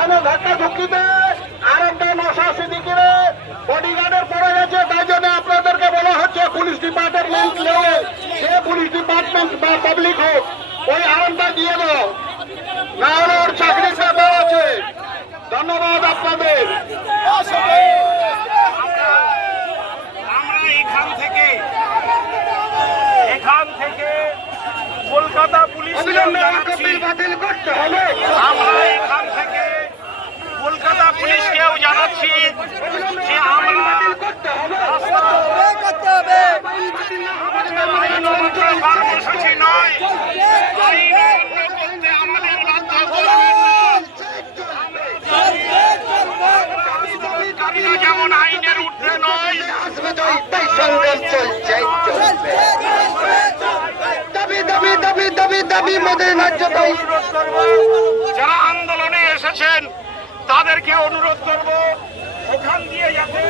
এখানে ধাক্কা ধুকিতে আর একটা মশা সিদ্দিকিরে বডিগার্ডের পড়ে গেছে, তাই জন্য আপনাদেরকে বলা হচ্ছে পুলিশ ডিপার্টমেন্ট নেই, সে পুলিশ ডিপার্টমেন্ট বা পাবলিক হোক, ওই আরামটা দিয়ে দাও, না হলে ওর চাকরির ব্যাপার আছে। ধন্যবাদ আপনাদের। আমরা এখান থেকে কলকাতা পুলিশ বাতিল করতে হবে। আমরা এখান থেকে কলকাতা পুলিশকেও জানাচ্ছি যে আমরা কর্মসূচি নয়, আমাদের বাধ্য করবেন না। আমরা যেমন আইনের ঊর্ধ্বে নয়, যারা আন্দোলনে এসেছেন তাদেরকে অনুরোধ করব ওখান দিয়ে যাতে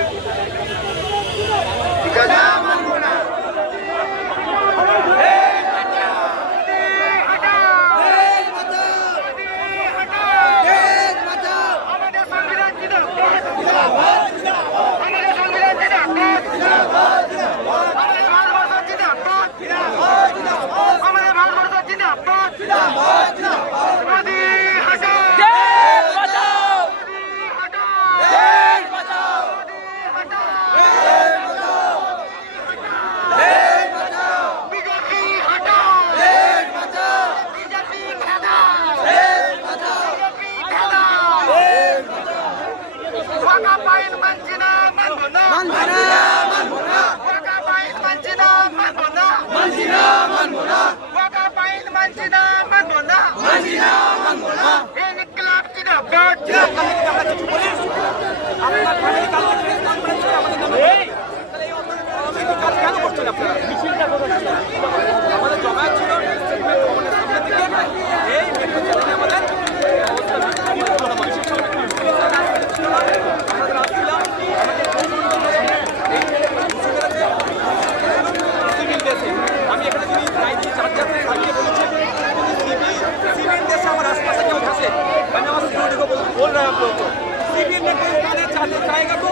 बोल रहे हैं आप लोगों को सिविल में कोई उठाने चाहेगा तो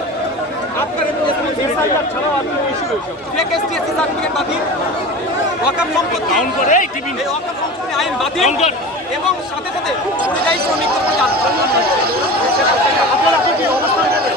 आपका ST/SC সার্টিফিকেট বাতিল, ওয়াকফ সম্পত্তি ওয়াকফ সম্পত্তি আইন বাতিল এবং সাথে সাথে পরিযায়ী শ্রমিকদের উপর আপনারা কি অবস্থা নেবেন?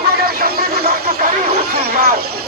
সাংবাদিক